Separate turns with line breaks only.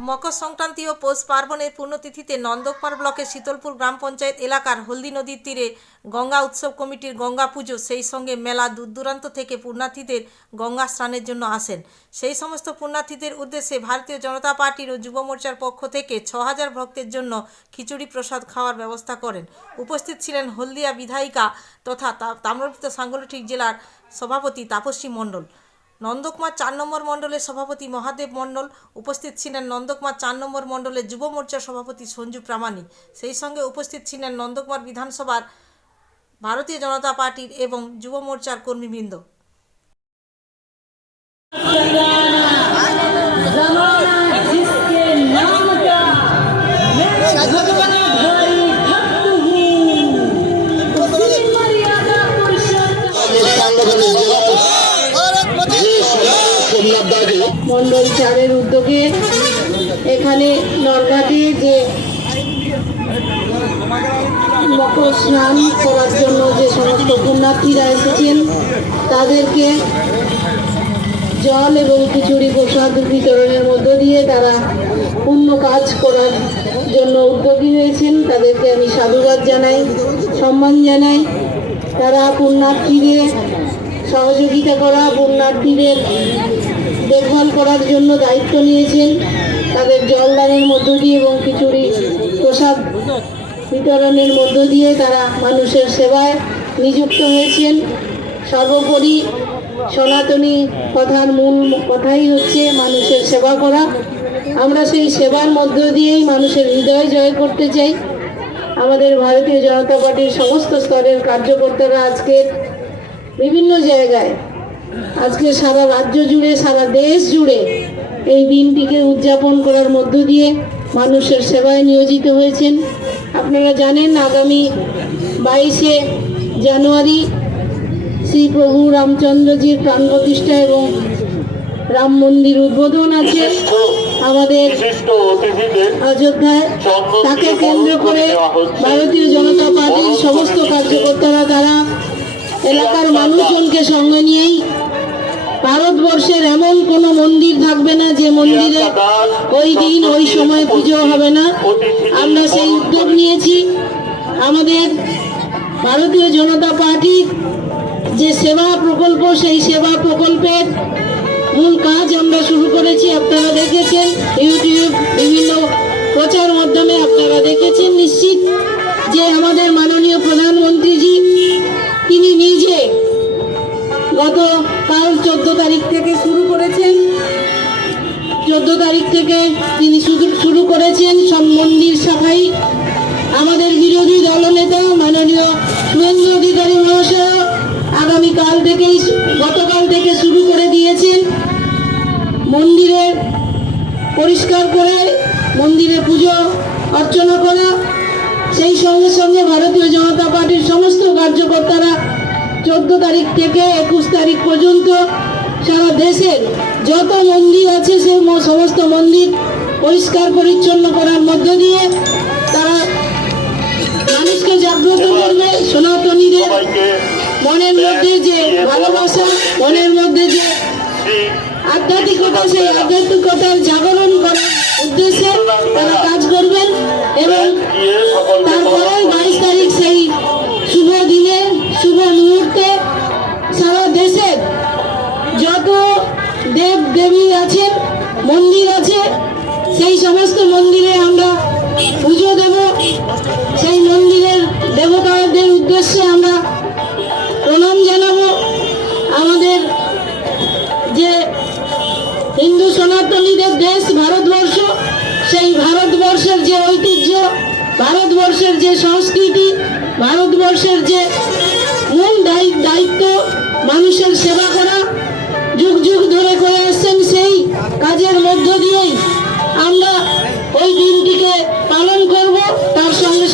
মকর সংক্রান্তি ও পৌষ পার্বণের পুণ্যতিথিতে নন্দকপাড় ব্লকের শীতলপুর গ্রাম পঞ্চায়েত এলাকার হলদি নদীর তীরে গঙ্গা উৎসব কমিটির গঙ্গা পুজো, সেই সঙ্গে মেলা দূর দূরান্ত থেকে পুণ্যার্থীদের গঙ্গা স্নানের জন্য আসেন। সেই সমস্ত পুণ্যার্থীদের উদ্দেশ্যে ভারতীয় জনতা পার্টির ও যুব মোর্চার পক্ষ থেকে ছ হাজার ভক্তের জন্য খিচুড়ি প্রসাদ খাওয়ার ব্যবস্থা করেন। উপস্থিত ছিলেন হলদিয়া বিধায়িকা তথা তা- তাম্রলিপ্ত সাংগঠনিক জেলার সভাপতি তাপস্বী মণ্ডল। নন্দকুমার চার নম্বর মণ্ডলের সভাপতি মহাদেব মণ্ডল, উপস্থিত ছিলেন নন্দকুমার চার নম্বর মণ্ডলের যুব মোর্চার সভাপতি সঞ্জু প্রামাণিক। সেই সঙ্গে উপস্থিত ছিলেন নন্দকুমার বিধানসভার ভারতীয় জনতা পার্টির এবং যুব মোর্চার কর্মীবৃন্দ।
মন্ডল চারের উদ্যোগে এখানে নরঘাটে যে মকর স্নান করার জন্য যে সমস্ত পুণ্যার্থীরা এসেছেন, তাদেরকে জল এবং খিচুড়ি প্রসাদ বিতরণের মধ্য দিয়ে তারা পুণ্য কাজ করার জন্য উদ্যোগী হয়েছেন। তাদেরকে আমি সাধুবাদ জানাই, সম্মান জানাই। তারা পুণ্যার্থীদের সহযোগিতা করা, পুণ্যার্থীদের দেখভাল করার জন্য দায়িত্ব নিয়েছেন। তাদের জলদানের মধ্য দিয়ে এবং খিচুড়ি প্রসাদ বিতরণের মধ্য দিয়ে তারা মানুষের সেবায় নিযুক্ত হয়েছেন। সর্বোপরি সনাতনী কথার মূল কথাই হচ্ছে মানুষের সেবা করা। আমরা সেই সেবার মধ্য দিয়েই মানুষের হৃদয় জয় করতে চাই। আমাদের ভারতীয় জনতা পার্টির সমস্ত স্তরের কার্যকর্তারা আজকের বিভিন্ন জায়গায় আজকে সারা রাজ্য জুড়ে সারা দেশ জুড়ে এই দিনটিকে উদযাপন করার মধ্য দিয়ে মানুষের সেবায় নিয়োজিত হয়েছেন। আপনারা জানেন আগামী বাইশে জানুয়ারি শ্রী প্রভু রামচন্দ্রজির প্রাণ প্রতিষ্ঠা এবং রাম মন্দির উদ্বোধন আছে। আমাদের অযোধ্যায় তাকে কেন্দ্র করে ভারতীয় জনতা পার্টির সমস্ত কার্যকর্তারা তারা এলাকার মানুষজনকে সঙ্গে নিয়েই ভারতবর্ষের এমন কোনো মন্দির থাকবে না যে মন্দিরে ওই দিন ওই সময় পুজো হবে না। আমরা সেই উদ্যোগ নিয়েছি। আমাদের ভারতীয় জনতা পার্টি যে সেবা প্রকল্প সেই সেবা প্রকল্পের মূল কাজ আমরা শুরু করেছি। আপনারা দেখেছেন ইউটিউব বিভিন্ন প্রচার মাধ্যমে আপনারা দেখেছেন নিশ্চিত যে আমাদের মাননীয় প্রধানমন্ত্রীজি তিনি নিজে গত কাল চোদ্দ তারিখ থেকে শুরু করেছেন। চোদ্দ তারিখ থেকে তিনি শুরু করেছেন সব মন্দির সাফাই আমাদের বিরোধী দলনেতা মাননীয় শুভেন্দু অধিকারী মহাশয় আগামীকাল থেকেই গতকাল থেকে শুরু করে দিয়েছেন। মন্দিরের পরিষ্কার করে, মন্দিরে পুজো, অর্চনা করা। সেই সঙ্গে সঙ্গে ভারতীয় জনতা পার্টির সমস্ত কার্যকর্তারা চোদ্দ তারিখ থেকে একুশ তারিখ পর্যন্ত সারা দেশের যত মন্দির আছে, সে সমস্ত মন্দির পরিষ্কার পরিচ্ছন্ন করার মধ্য দিয়ে তারা মানুষকে জাগ্রত করবে। সনাতনীদের মনের মধ্যে যে ভালোবাসা, মনের মধ্যে যে আধ্যাত্মিকতা, সেই আধ্যাত্মিকতার জাগরণ করার উদ্দেশ্যে তারা কাজ করবেন এবং তারপরে সেই সমস্ত মন্দিরে আমরা পুজো দেব। সেই মন্দিরের দেবতাদের উদ্দেশ্যে আমরা প্রণাম জানাব। আমাদের যে হিন্দু সনাতনীদের দেশ ভারতবর্ষ, সেই ভারতবর্ষের যে ঐতিহ্য, ভারতবর্ষের যে সংস্কৃতি, ভারতবর্ষের যে মূল দায়ি- দায়িত্ব, মানুষের সেবা করা, যুগ যুগ ধরে করে আসছেন সেই কাজের মধ্য দিয়েই আমরা ওই দিনটিকে পালন করব তার সঙ্গে